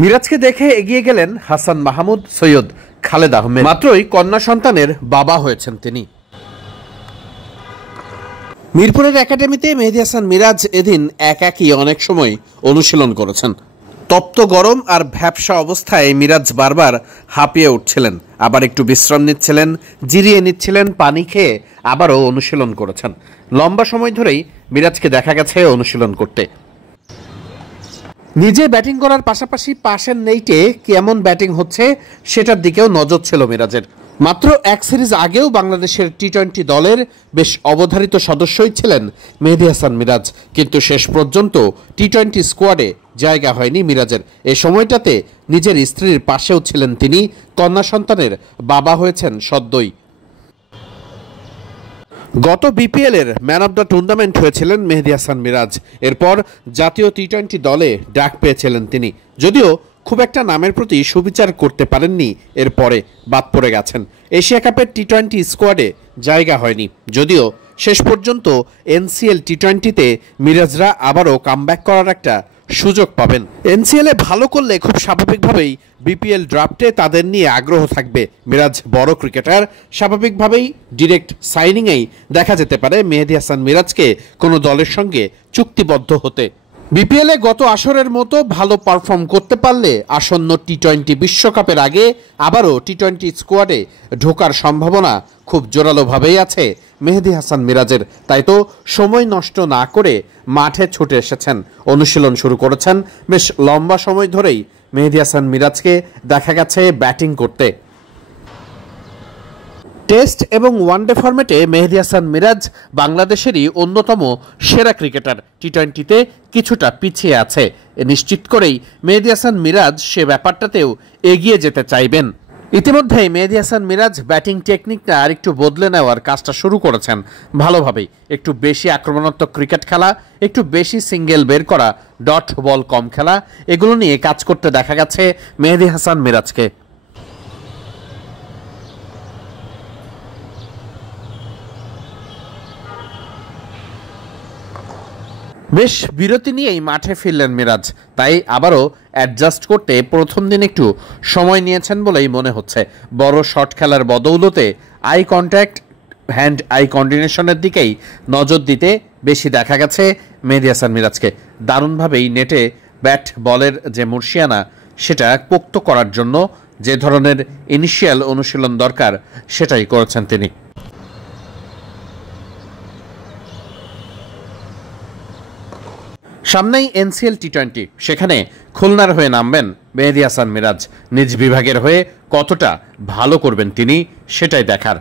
মিরাজকে দেখে এগিয়ে গেলেন হাসান মাহমুদ, সৈয়দ খালেদ আহমেদ। মাত্রই কন্যা সন্তানের বাবা হয়েছেন তিনি। মিরপুরের একাডেমিতে মেহেদী হাসান মিরাজ এদিন একাকী অনেক সময় অনুশীলন করেছেন। তপ্ত গরম আর ভ্যাপসা অবস্থায় মিরাজ বারবার হাঁপিয়ে উঠছিলেন, আবার একটু বিশ্রাম নিচ্ছিলেন, জিরিয়ে নিচ্ছিলেন, পানি খেয়ে আবারও অনুশীলন করেছেন। লম্বা সময় ধরেই মিরাজকে দেখা গেছে অনুশীলন করতে। নিজে ব্যাটিং করার পাশাপাশি পাশের নেইটে কেমন ব্যাটিং হচ্ছে সেটার দিকেও নজর ছিল মিরাজের। মাত্র এক সিরিজ আগেও বাংলাদেশের টি-20 দলের বেশ অবধারিত সদস্যই ছিলেন মেহেদী হাসান মিরাজ, কিন্তু শেষ পর্যন্ত টি-20 স্কোয়াডে জায়গা হয়নি মিরাজের। এই সময়টাতে নিজের স্ত্রীর পাশেও ছিলেন তিনি। কন্যা সন্তানের বাবা হয়েছেন সদ্যই। গত বিপিএলের ম্যান অব দ্য টুর্নামেন্ট হয়েছিলেন মেহেদী হাসান মিরাজ। এরপর জাতীয় টি-20 দলে ডাক পেয়েছিলেন তিনি, যদিও খুব একটা নামের প্রতি সুবিচার করতে পারেননি। এরপরে বাদ পড়ে গেছেন। এশিয়া কাপের টি-20 স্কোয়াডে জায়গা হয়নি, যদিও শেষ পর্যন্ত এনসিএল টি-20তে মিরাজরা আবারও কামব্যাক করার একটা সুযোগ পাবেন। এনসিএলে ভালো করলে খুব স্বাভাবিকভাবেই বিপিএল ড্রাফটে তাদের নিয়ে আগ্রহ থাকবে। মিরাজ বড় ক্রিকেটার, স্বাভাবিকভাবেই ডিরেক্ট সাইনিংয়েই দেখা যেতে পারে মেহেদী হাসান মিরাজকে কোনো দলের সঙ্গে চুক্তিবদ্ধ হতে। বিপিএলে গত আসরের মতো ভালো পারফর্ম করতে পারলে আসন্ন টি-20 বিশ্বকাপের আগে আবারও টি-20 স্কোয়াডে ঢোকার সম্ভাবনা খুব জোরালোভাবেই আছে মেহেদী হাসান মিরাজের। তাই তো সময় নষ্ট না করে মাঠে ছুটে এসেছেন, অনুশীলন শুরু করেছেন। বেশ লম্বা সময় ধরেই মেহেদী হাসান মিরাজকে দেখা গেছে ব্যাটিং করতে। টেস্ট এবং ওয়ানডে ফরম্যাটে মেহেদী হাসান মিরাজ বাংলাদেশেরই অন্যতম সেরা ক্রিকেটার। টি-20তে কিছুটা পিছিয়ে আছে, নিশ্চিত করেই মেহেদী হাসান মিরাজ সে ব্যাপারটাতেও এগিয়ে যেতে চাইবেন। ইতিমধ্যেই মেহেদী হাসান মিরাজ ব্যাটিং টেকনিকটা আর একটু বদলে নেওয়ার কাজটা শুরু করেছেন ভালোভাবেই। একটু বেশি আক্রমণাত্মক ক্রিকেট খেলা, একটু বেশি সিঙ্গেল বের করা, ডট বল কম খেলা, এগুলো নিয়ে কাজ করতে দেখা গেছে মেহেদী হাসান মিরাজকে। বেশ বিরতি নিয়েই মাঠে ফিরলেন মিরাজ, তাই আবারও অ্যাডজাস্ট করতে প্রথম দিন একটু সময় নিয়েছেন বলেই মনে হচ্ছে। বড় শট খেলার বদৌলতে আই কন্ট্যাক্ট, হ্যান্ড আই কোঅর্ডিনেশনের দিকেই নজর দিতে বেশি দেখা গেছে মেহেদী হাসান মিরাজকে। দারুণভাবেই নেটে ব্যাট বলের যে মুর্শিয়ানা সেটা পোক্ত করার জন্য যে ধরনের ইনিশিয়াল অনুশীলন দরকার সেটাই করেছেন তিনি। সামনেই এনসিএল টি-20, সেখানে খুলনার হয়ে নামবেন মেহেদী হাসান মিরাজ। নিজ বিভাগের হয়ে কতটা ভালো করবেন তিনি সেটাই দেখার।